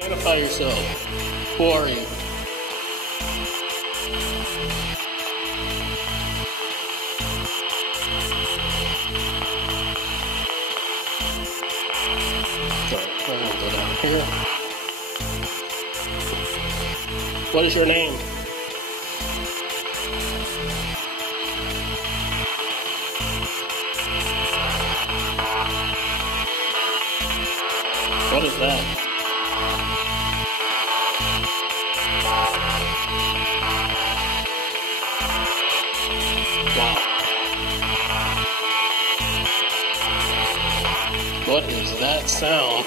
Identify yourself. Who are you? So, I'm gonna go down here. What is your name? What is that? Wow. What is that sound?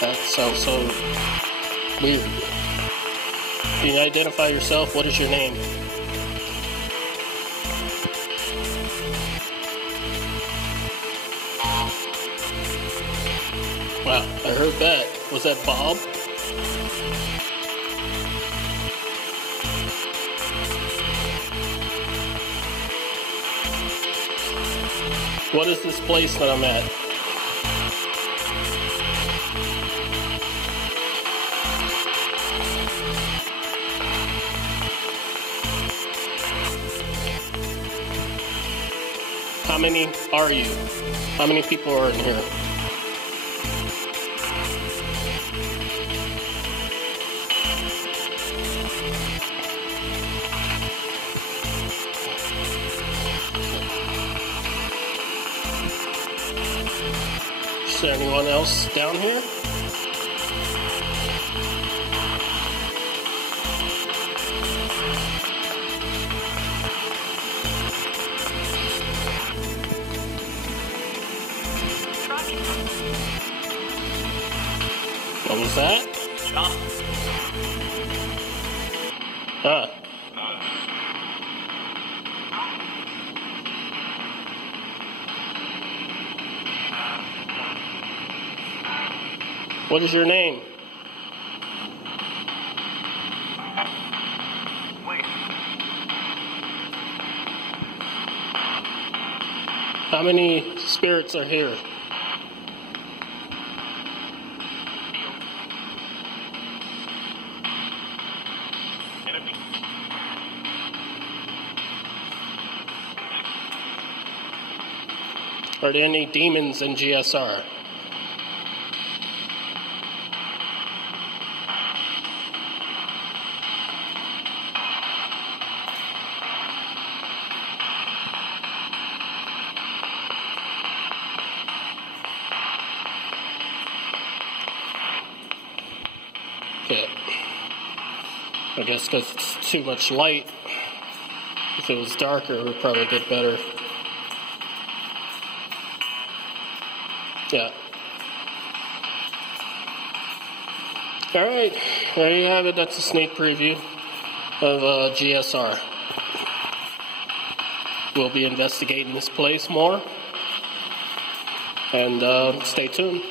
That sounds so weird. Can you identify yourself? What is your name? Wow, I heard that. Was that Bob? What is this place that I'm at? How many are you? How many people are in here? Is there anyone else down here? What was that? John. Huh. What is your name? Wait. How many spirits are here? Enemy. Are there any demons in GSR? Okay. I guess because it's too much light. If it was darker, it would probably get better. Yeah. Alright, there you have it. That's a sneak preview of GSR. We'll be investigating this place more. And stay tuned.